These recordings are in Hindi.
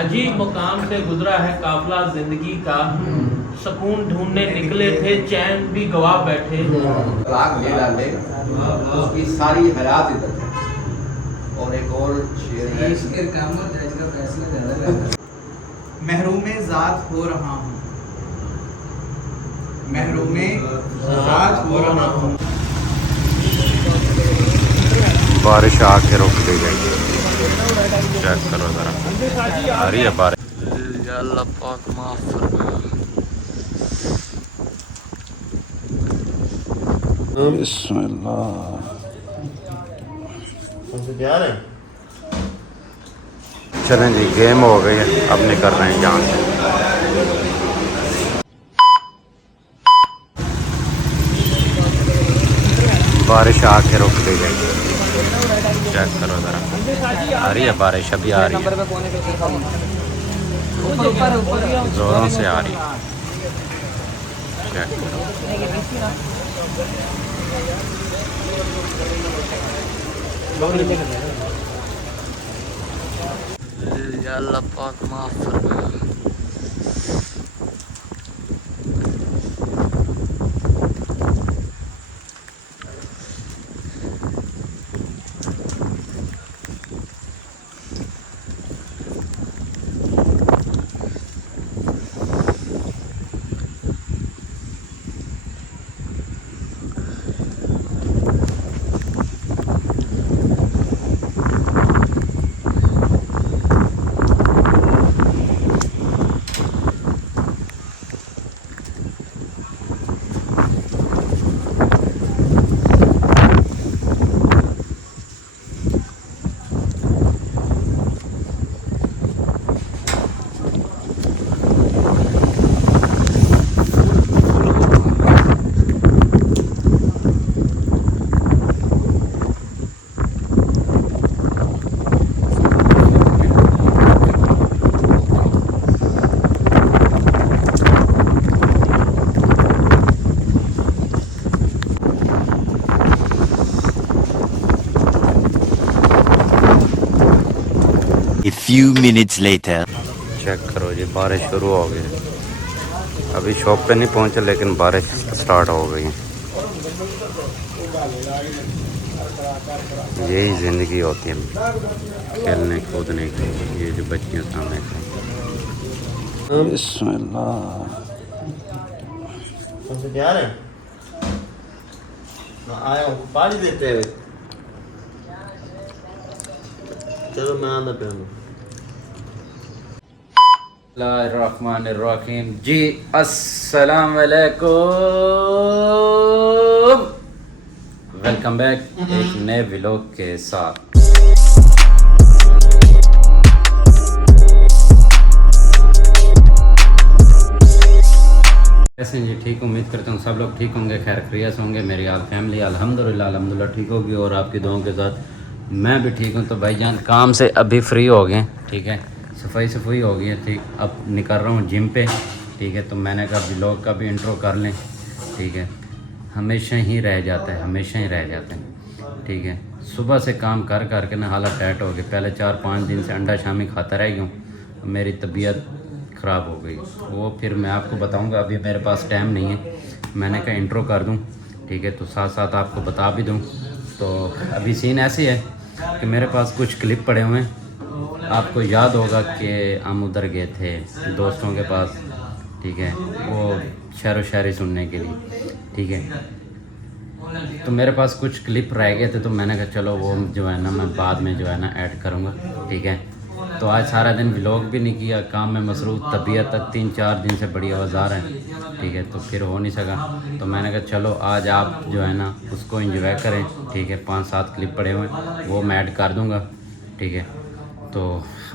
अजीब मुकाम से गुजरा है काफिला जिंदगी का, सुकून ढूंढने निकले थे चैन भी गवा बैठे। तलाक ले डाले उसकी सारी हयात इधर है। और एक और शेर है, महरूमे ज़ात हो रहा हूँ, महरूमे ज़ात हो रहा हूँ। बारिश आके रुक गई है, चेक करो जरा, आ रही है बारिश। या अल्लाह पाक माफ फरमाए। बिस्मिल्लाह। चलें जी, गेम हो गई है, अब निकल रहे हैं यहाँ से। बारिश आके रुक गई है, चेक करो जरा, आ रही है बारिश, अभी आ रही है, जोरों से आ रही है, चेक करो। या अल्लाह पाक माफ फरमाए। A few minutes later. Check करो जी, बारिश शुरू हो गई है। अभी शॉप पे नहीं पहुंचे लेकिन बारिश स्टार्ट हो गई है। यही ज़िंदगी होती है, खेलने कूदने की। ये जो बच्चियाँ सामने हैं। बिस्मिल्लाह। पानी देते हुए चलो मैं आना पे बिस्मिल्लाहिर्रहमानिर्रहीम जी, अस्सलाम वालेकुम, वेलकम बैक एक नए व्लॉग के साथ। कैसे हैं जी? ठीक, उम्मीद करता हूँ सब लोग ठीक होंगे, खैर खैरियत होंगे। मेरी आल फैमिली अल्हम्दुलिल्लाह ठीक होगी और आपकी दुआओं के साथ मैं भी ठीक हूँ। तो भाईजान काम से अभी फ्री हो गए, ठीक है, सफाई हो गई है, ठीक। अब निकल रहा हूँ जिम पे, ठीक है। तो मैंने कहा व्लॉग का भी इंट्रो कर लें, ठीक है। हमेशा ही रह जाता है, ठीक है। सुबह से काम कर के ना हालत टाइट हो गई। पहले 4-5 दिन से अंडा शामी खाता रह गया हूँ, मेरी तबीयत ख़राब हो गई। वो फिर मैं आपको बताऊँगा, अभी मेरे पास टाइम नहीं है। मैंने कहा इंट्रो कर दूँ, ठीक है, तो साथ साथ आपको बता भी दूँ। तो अभी सीन ऐसे है कि मेरे पास कुछ क्लिप पड़े हुए हैं। आपको याद होगा कि हम उधर गए थे दोस्तों के पास, ठीक है, वो शेर व शायरी सुनने के लिए, ठीक है। तो मेरे पास कुछ क्लिप रह गए थे, तो मैंने कहा चलो वो जो है ना मैं बाद में जो है ना ऐड करूँगा, ठीक है। तो आज सारा दिन व्लॉग भी नहीं किया, काम में मसरूफ़, तबीयत 3-4 दिन से बड़ी आवाज़ार है, ठीक है, तो फिर हो नहीं सका। तो मैंने कहा चलो आज आप जो है ना उसको एंजॉय करें, ठीक है। 5-7 क्लिप पड़े हुए हैं, वो मैं ऐड कर दूँगा, ठीक है। तो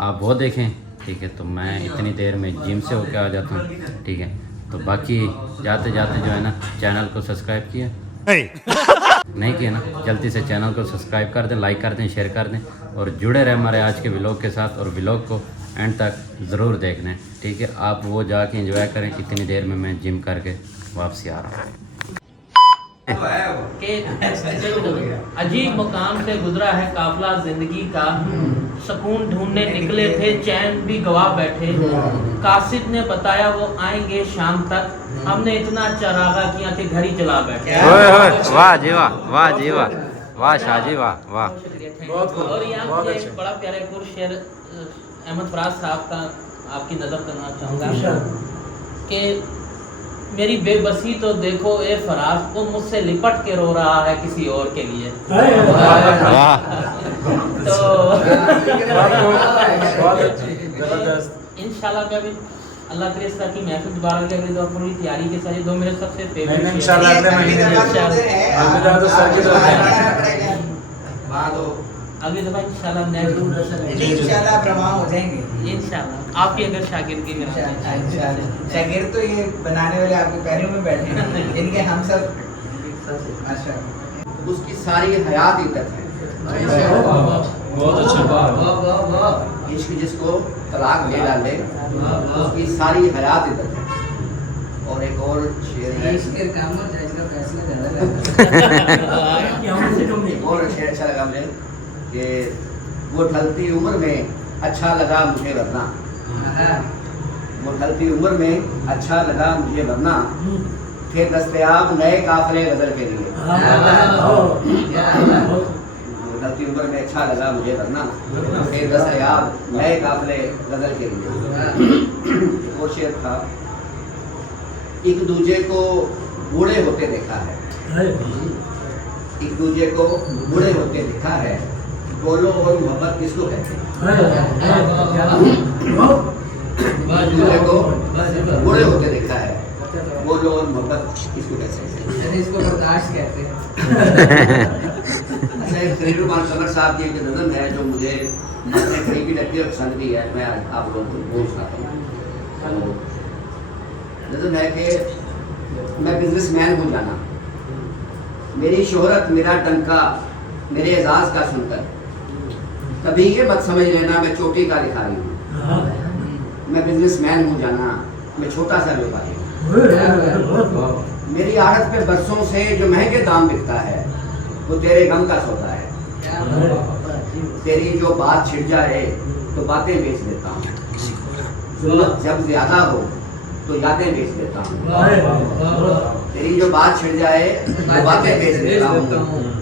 आप वो देखें, ठीक है। तो मैं इतनी देर में जिम से होकर आ जाता हूँ, ठीक है। तो बाकी जाते जाते जो है ना चैनल को सब्सक्राइब किया नहीं किया ना, जल्दी से चैनल को सब्सक्राइब कर दें, लाइक कर दें, शेयर कर दें और जुड़े रहें हमारे आज के व्लॉग के साथ। और व्लॉग को एंड तक ज़रूर देखना है, ठीक है। आप वो जाके एंजॉय करें। इतनी देर में मैं जिम करके वापसी आ रहा हूँ। अजीब मुकाम से गुजरा है काफिला जिंदगी का, सुकून ढूंढने निकले थे, चैन भी गवा बैठे। कासिद ने बताया वो आएंगे शाम तक, हमने इतना चरागा किया कि घर ही चला बैठे। ओए होए, वाह जी वाह, वाह जी वाह, वाह शाहजी वाह, वाह। और यहाँ मुझे एक बड़ा प्यारा एक और शेर अहमद फराज साहब का आपकी नज़र करना चाहूँगा कि मेरी बेबसी तो देखो ए फराज, वो मुझसे लिपट के रो रहा है किसी और के लिए। वाह तो इंशाल्लाह मैं भी अल्लाह करे इस तरह की महफिल दोबारा की अगली दौर पूरी तैयारी के साथ, ये दो मेरे सबसे फेवरेट इंशाल्लाह अगले महीने में अगली दफा इंशाल्लाह नेक्स्ट इंशाल्लाह प्रवाह हो जाएंगे। इंशाल्लाह आपकी अगर शागिर्दी में शागिर्द तो ये बनाने वाले आपके पैरों में बैठे हैं, इनके हम सब माशाल्लाह। उसकी सारी हयात इद्दत है। बहुत अच्छा। इश्क जिसको तलाक दे डाले उसकी सारी हयात इद्दत है। और एक और शेर है, एक और शेर अच्छा लगा मुझे कि वो ढलती उम्र में अच्छा लगा मुझे वरना, वो ढलती उम्र में अच्छा लगा मुझे वरना, थे दस्तयाब नए काफिले गजल के लिए। ढलती उम्र में अच्छा लगा मुझे वरना, थे दस्तयाब नए काफिले गजल के लिए। वो शेर था, एक दूजे को बूढ़े होते देखा है, एक दूजे को बूढ़े होते देखा है, बोलो और मोहब्बत किसको कहते हैं? एक दूजे को बूढ़े होते देखा है, बोलो और मोहब्बत किसको कहते हैं? इसको बर्दाश्त कहते हैं। खलील उमर कमर साहब की एक नज़म है जो मुझे अपने करीबी लगती है, पसंद भी है, मैं आप लोगों को बोल सुनाता हूँ। नज़म है कि मैं बिजनेसमैन हूँ जाना, मेरी शोहरत मेरा डंका मेरे एजाज का सुनकर, कभी ये मत समझ लेना मैं चोटी का भिखारी हूँ। मैं बिजनेसमैन हूँ जाना, मैं छोटा सा व्यापारी हूँ। मेरी आड़त पे बरसों से जो महंगे दाम बिकता है वो तेरे गम का सौदा है। तेरी जो बात छिड़ जाए तो बातें बेच देता हूँ, जरूरत जब ज्यादा हो तो यादें बेच देता हूँ। तेरी जो बात छिड़ जाए तो बातें बेच देता हूँ,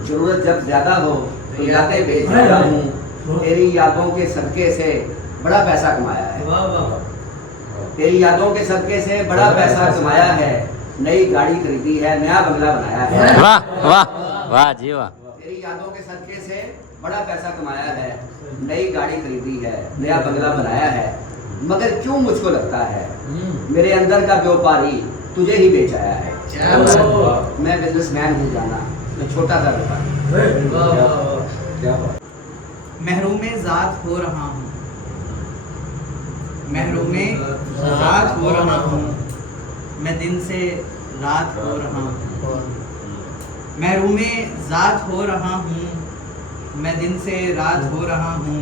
जरूरत जब ज्यादा हो तो यादें बेच देता हूँ। तेरी यादों के सदके से बड़ा पैसा कमाया है, तेरी यादों के सदके से बड़ा पैसा कमाया है, नई गाड़ी खरीदी है, नया बंगला बनाया है। वाह वाह, वाह जी वाह। तेरी यादों के सदके से बड़ा पैसा कमाया है, नई गाड़ी खरीदी है, नया बंगला बनाया है, मगर क्यों मुझको लगता है मेरे अंदर का व्यापारी तुझे ही बेच आया है। मैं बिजनेसमैन हूँ जाना, मैं छोटा सा व्यापारी। महरूमे ज़ात हो रहा हूँ, महरूमे ज़ात हो रहा हूँ, मैं दिन से रात हो रहा हूँ। महरूमे ज़ात हो रहा हूँ, मैं दिन से रात हो रहा हूँ।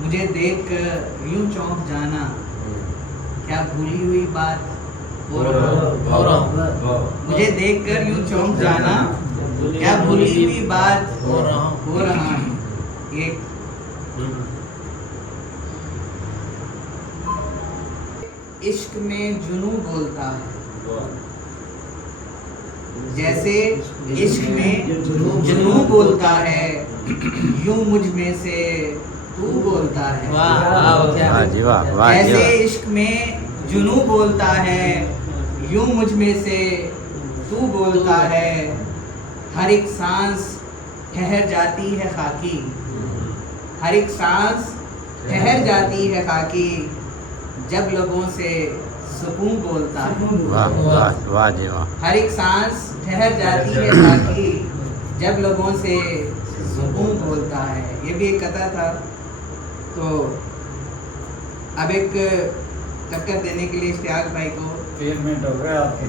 मुझे देख कर यूं चौंक जाना, क्या भूली हुई बात हो रहा हूँ। मुझे देख कर यूं चौंक जाना, क्या भूली हुई बात हो रहा हूँ। एक इश्क में जुनू बोलता है, जैसे इश्क में जुनू बोलता है, यूं मुझ में से तू बोलता है। वाह जी वाह, वाह जी जैसे वाह। इश्क में जुनू बोलता है, यूं मुझ में से तू बोलता है। हर एक सांस ठहर जाती है खाकी, हर एक सांस ठहर जाती है खाकी, जब लोगों से सुकून बोलता है। वाह वाह, वाह जी वाह। हर एक सांस ठहर जाती है खाकी, जब लोगों से सुकून बोलता है। ये भी एक कथा था। तो अब एक टक्कर देने के लिए इश्तियाक भाई को 1 मिनट हो गए आपके।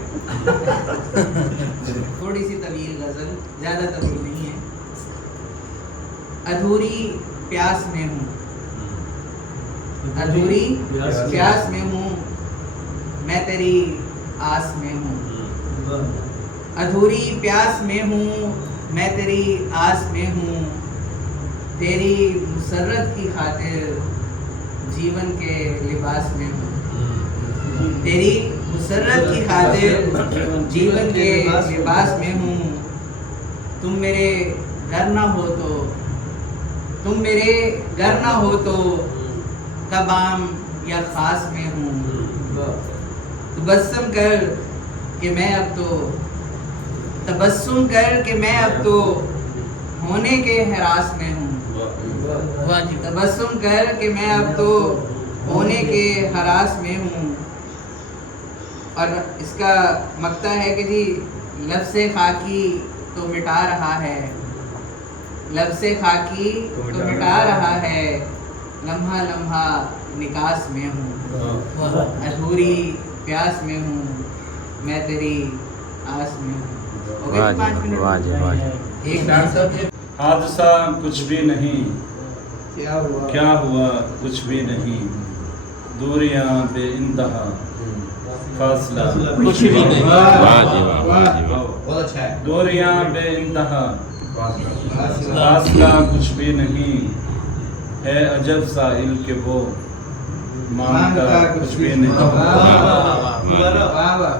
थोड़ी सी तवील गजल, ज़्यादा तवील नहीं है। अधूरी प्यास में हूँ, अधूरी प्यास में हूँ, मैं तेरी आस में हूँ। अधूरी प्यास में हूँ, मैं तेरी आस में हूँ। तेरी मुसर्रत की खातिर जीवन के लिबास में हूँ। तेरी मुसर्रत की खातिर जीवन के लिबास में हूँ। तुम मेरे घर ना हो तो कब आम या खास में हूँ। तबस्सुम कर कि मैं अब तो होने के हरास में हूँ। वाह जी तबस्सुम कर कि मैं अब तो होने के हरास में हूँ। और इसका मक्ता है कि जी लफ्ज़ खाकी तो मिटा रहा है, लफ्ज़ खाकी तो मिटा रहा है, लम्हा लम्हा निकास में हूँ। अधूरी प्यास में हूँ, मैं तेरी आस में हूँ। हो गए वाह 5 जी मिनट? वाह जी वाह जी। एक डांसर हादसा कुछ भी नहीं, क्या हुआ कुछ भी नहीं, दूरियां बेइंतहा, फासला कुछ भी नहीं। वाह जी वाह वाह जी वाह। बहुत अच्छा है। दूरियां बेइंतहा, फासला कुछ भी नहीं, है अजब साइल के वो मांगता कुछ भी नहीं।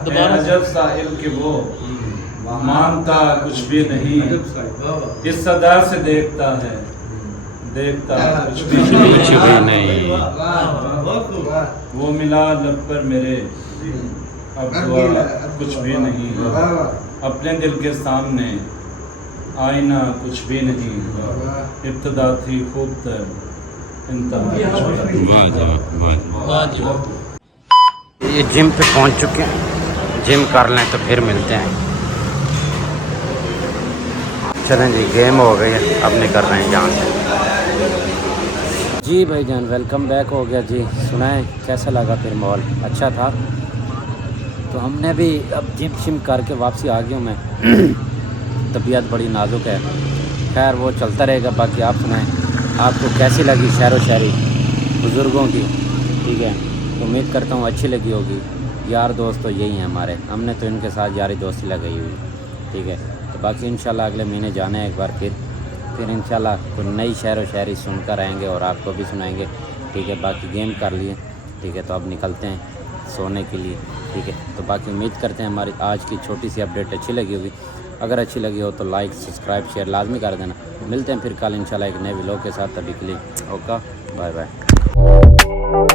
है अजब साइल के वो मांगता कुछ भी नहीं, इस सदा से देखता है, देखता कुछ भी कुछ भी नहीं। नहीं। वो मिला लब पर मेरे, अब दुआ कुछ भी नहीं। अपने दिल के सामने आईना कुछ भी नहीं, इब्तदा थी खूब तर, इंतहा कुछ भी नहीं। वाह जी वाह वाह जी। वाह जी वाह। ये जिम पे पहुंच चुके हैं, जिम कर लें तो फिर मिलते हैं। चलें जी, गेम हो गई है, अब निकल रहे हैं यहाँ से। जी भाईजान वेलकम बैक हो गया जी। सुनाएं कैसा लगा फिर माहौल? अच्छा था। तो हमने भी अब जिम शिम करके वापसी आ गया हूँ मैं। तबीयत बड़ी नाजुक है, खैर वो चलता रहेगा। बाकी आप सुनाएं आपको कैसी लगी शहर व शायरी बुज़ुर्गों की? ठीक है, उम्मीद करता हूँ अच्छी लगी होगी। यार दोस्त तो यही हैं हमारे, हमने तो इनके साथ यारी दोस्ती लगाई हुई। ठीक है, तो बाकी इंशाल्लाह अगले महीने जाना है एक बार फिर इंशाल्लाह कोई नई शहर व शायरी सुनकर आएंगे और आपको भी सुनाएंगे। ठीक है, बाकी गेम कर लिए। ठीक है, तो अब निकलते हैं सोने के लिए। ठीक है, तो बाकी उम्मीद करते हैं हमारी आज की छोटी सी अपडेट अच्छी लगी होगी। अगर अच्छी लगी हो तो लाइक सब्सक्राइब शेयर लाजमी कर देना। मिलते हैं फिर कल इंशाल्लाह एक नए व्लॉग के साथ। तभी के लिए ओके, बाय बाय।